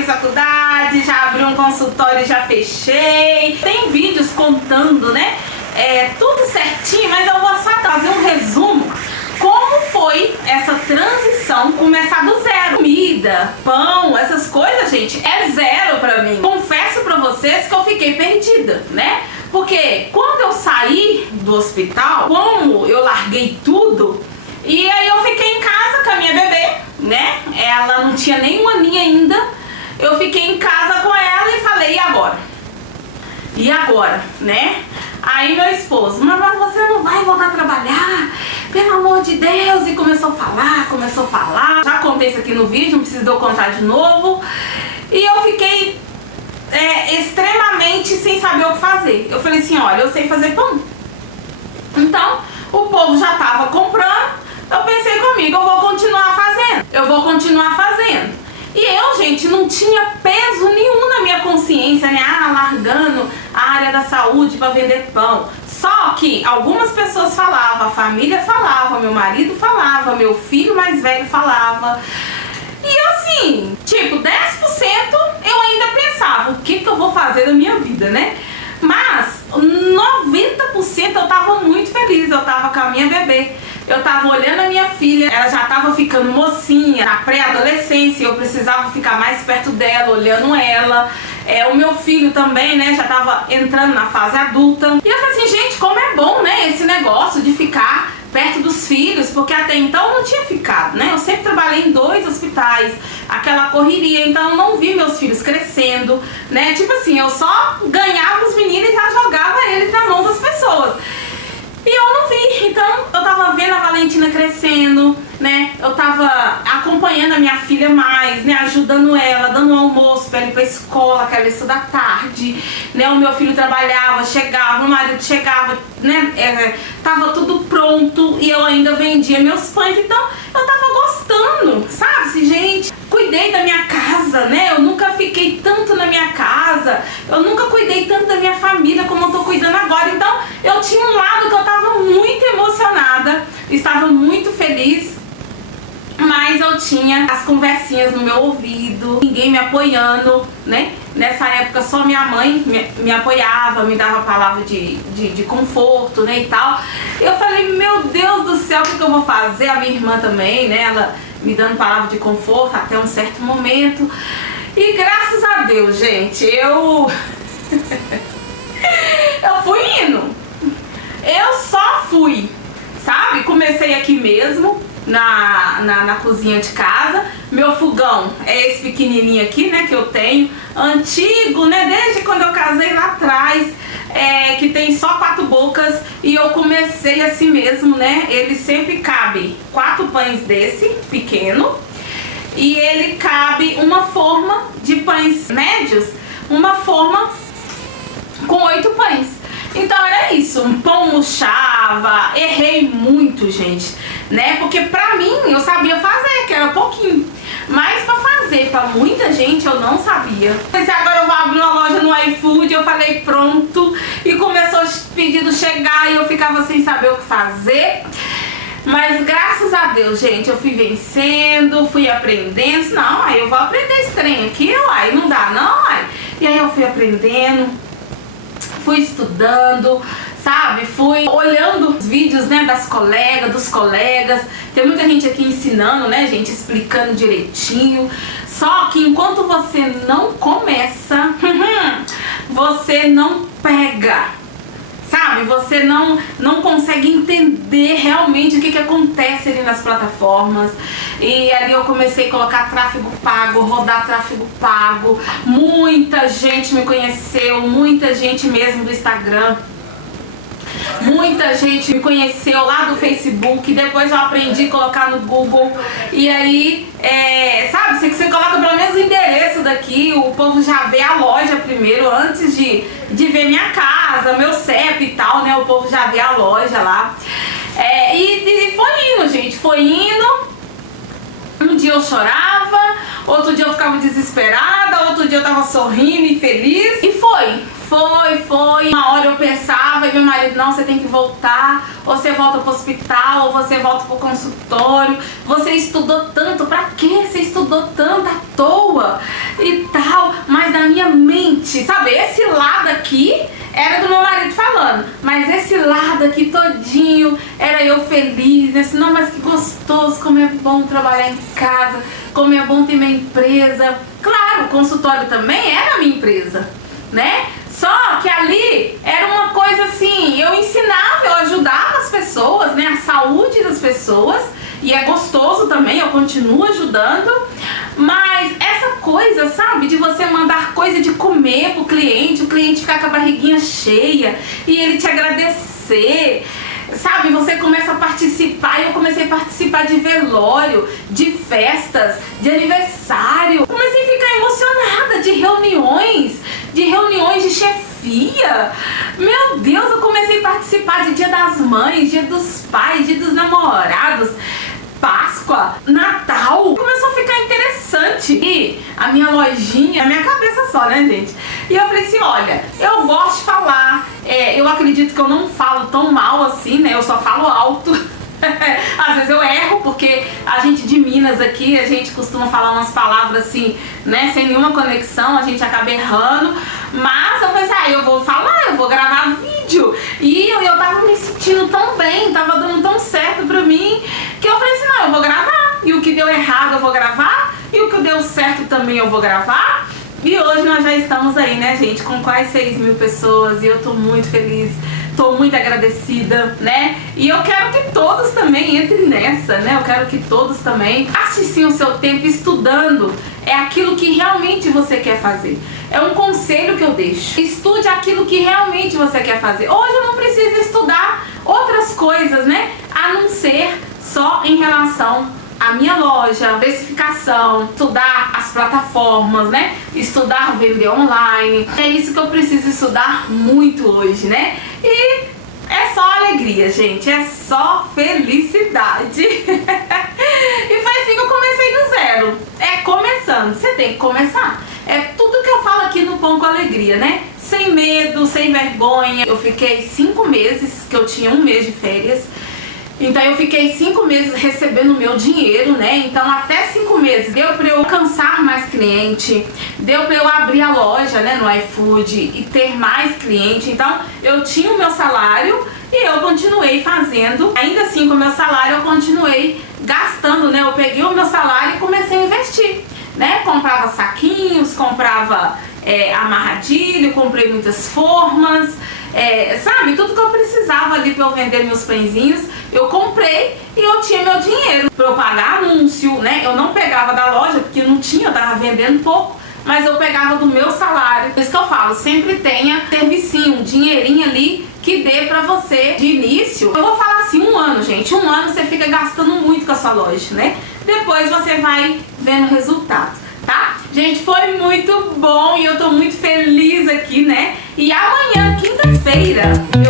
fiz faculdade, já abri um consultório e já fechei. Tem vídeos contando, né? Tudo certinho, mas eu vou só fazer um resumo. Como foi essa transição, começar do zero? Comida, pão, essas coisas, gente, é zero pra mim. Confesso pra vocês que eu fiquei perdida, né? Porque quando eu saí do hospital, como eu larguei tudo, e aí eu fiquei em casa com a minha bebê, né? Ela não tinha nem um aninho ainda. Eu fiquei em casa com ela e falei, e agora? E agora, né? Aí meu esposo, mas você não vai voltar a trabalhar? Pelo amor de Deus. E começou a falar. Já contei isso aqui no vídeo, não preciso eu contar de novo. E eu fiquei extremamente sem saber o que fazer. Eu falei assim, olha, eu sei fazer pão. Então, o povo já tava comprando. Eu pensei comigo, eu vou continuar fazendo. E eu, gente, não tinha peso nenhum na minha consciência, né? Largando a área da saúde para vender pão. Só que algumas pessoas falavam, a família falava, meu marido falava, meu filho mais velho falava. E assim, tipo, 10% eu ainda pensava, o que eu vou fazer da minha vida, né? Mas 90% eu tava muito feliz, eu tava com a minha bebê. Eu tava olhando a minha filha, ela já tava ficando mocinha, na pré-adolescência, eu precisava ficar mais perto dela, olhando ela. O meu filho também, né, já tava entrando na fase adulta. E eu falei assim, gente, como é bom, né, esse negócio de ficar perto dos filhos, porque até então eu não tinha ficado, né? Eu sempre trabalhei em 2 hospitais, aquela correria, então eu não vi meus filhos crescendo, né? Tipo assim, eu só ganhava os meninos e já jogava eles na mão das pessoas. E eu não vi, então eu tava vendo a Valentina crescendo, né? Eu tava acompanhando a minha filha mais, né? Ajudando ela, dando um almoço pra ela ir pra escola, que ela estudar tarde, né? O meu filho trabalhava, chegava, o marido chegava, né? Tava tudo pronto e eu ainda vendia meus pães, então eu tava gostando, sabe? Assim, gente, cuidei da minha casa, né? Eu nunca fiquei tanto na minha casa, eu nunca cuidei tanto da minha família como eu tô cuidando agora. Então eu tinha um lado que eu tava muito emocionada, estava muito feliz, mas eu tinha as conversinhas no meu ouvido, ninguém me apoiando, né? Nessa época só minha mãe me apoiava, me dava palavra de conforto, né, e tal. Eu falei, meu Deus do céu, o que eu vou fazer? A minha irmã também, né, ela me dando palavra de conforto até um certo momento. E graças a Deus, gente, eu fui indo. Eu só fui, sabe? Comecei aqui mesmo, na cozinha de casa. Meu fogão é esse pequenininho aqui, né, que eu tenho, antigo, né, desde quando eu casei lá atrás, que tem só 4 bocas, e eu comecei assim mesmo, né. Ele sempre cabe 4 pães desse, pequeno, e ele cabe uma forma de pães médios, uma forma com 8 pães. Então era isso, um pão murchava, errei muito, gente, né? Porque pra mim eu sabia fazer, que era pouquinho, mas pra fazer pra muita gente eu não sabia. Pensei, agora eu vou abrir uma loja no iFood, eu falei pronto, e começou os pedidos chegar e eu ficava sem saber o que fazer. Mas graças a Deus, gente, eu fui vencendo, fui aprendendo. Não, aí eu vou aprender esse trem aqui, uai, não dá não, uai. E aí eu fui aprendendo, fui estudando, sabe? Fui olhando os vídeos, né, das colegas, dos colegas. Tem muita gente aqui ensinando, né, gente, explicando direitinho. Só que enquanto você não começa, você não pega. Sabe, você não consegue entender realmente o que acontece ali nas plataformas. E ali eu comecei a colocar tráfego pago, rodar tráfego pago. Muita gente me conheceu, muita gente mesmo do Instagram. Muita gente me conheceu lá do Facebook, depois eu aprendi a colocar no Google. E aí, sabe, você coloca pelo menos o endereço daqui, o povo já vê a loja primeiro, antes de ver minha casa, meu CEP e tal, né? O povo já vê a loja lá. E foi indo, gente, foi indo. Um dia eu chorava, outro dia eu ficava desesperada, outro dia eu tava sorrindo e feliz. E foi. Uma hora eu pensava e meu marido, não, você tem que voltar, ou você volta pro hospital, ou você volta pro consultório. Você estudou tanto, pra quê? Você estudou tanto à toa, e tal, mas na minha mente, sabe, esse lado aqui era do meu marido falando, mas esse lado aqui todinho era eu feliz, assim, não, mas que gostoso, como é bom trabalhar em casa, como é bom ter minha empresa. Claro, o consultório também era a minha empresa, né? Só que ali era uma coisa assim, eu ensinava, eu ajudava as pessoas, né? A saúde das pessoas, e é gostoso também, eu continuo ajudando, mas essa coisa, sabe, de você mandar coisa de comer pro cliente, o cliente ficar com a barriguinha cheia e ele te agradecer, sabe, você começa a participar, e eu comecei a participar de velório, de festas, de aniversário, comecei a ficar emocionada, de reuniões de chefia. Meu Deus, eu comecei a participar de Dia das Mães, Dia dos Pais, Dia dos Namorados, Páscoa, Natal. Começou a ficar interessante. E a minha lojinha, a minha cabeça só, né, gente? E eu falei assim, olha, eu gosto de falar, eu acredito que eu não falo tão mal assim, né? Eu só falo alto. Às vezes eu erro, porque a gente de Minas aqui, a gente costuma falar umas palavras assim, né, sem nenhuma conexão, a gente acaba errando. Mas eu pensei, eu vou falar, eu vou gravar vídeo. E eu tava me sentindo tão bem, tava dando tão certo pra mim, que eu falei assim, não, eu vou gravar. E o que deu errado eu vou gravar, e o que deu certo também eu vou gravar. E hoje nós já estamos aí, né, gente, com quase 6.000 pessoas, e eu tô muito feliz. Tô muito agradecida, né? E eu quero que todos também entrem nessa, né? Eu quero que todos também gastem sim o seu tempo estudando. É aquilo que realmente você quer fazer. É um conselho que eu deixo. Estude aquilo que realmente você quer fazer. Hoje eu não preciso estudar outras coisas, né? A não ser só em relação à minha loja, precificação, estudar as plataformas, né? Estudar vender online. É isso que eu preciso estudar muito hoje, né? E é só alegria, gente. É só felicidade. E foi assim que eu comecei do zero. É começando. Você tem que começar. É tudo que eu falo aqui no Pão com Alegria, né? Sem medo, sem vergonha. Eu fiquei 5 meses, que eu tinha 1 mês de férias. Então eu fiquei 5 meses recebendo o meu dinheiro, né? Então até 5 meses deu pra eu alcançar mais cliente, deu pra eu abrir a loja, né, no iFood e ter mais cliente. Então eu tinha o meu salário e eu continuei fazendo. Ainda assim, com o meu salário eu continuei gastando, né? Eu peguei o meu salário e comecei a investir, né? Comprava saquinhos, comprava amarradilho, comprei muitas formas, sabe? Tudo que eu precisava ali pra eu vender meus pãezinhos, eu comprei e eu tinha meu dinheiro pra eu pagar anúncio, né? Eu não pegava da loja porque não tinha, eu tava vendendo pouco, mas eu pegava do meu salário. Por isso que eu falo, sempre tenha servicinho, um dinheirinho ali que dê pra você de início. Eu vou falar assim, 1 ano, gente. 1 ano você fica gastando muito com a sua loja, né? Depois você vai vendo o resultado, tá? Gente, foi muito bom e eu tô muito feliz aqui, né? E amanhã, quinta-feira, eu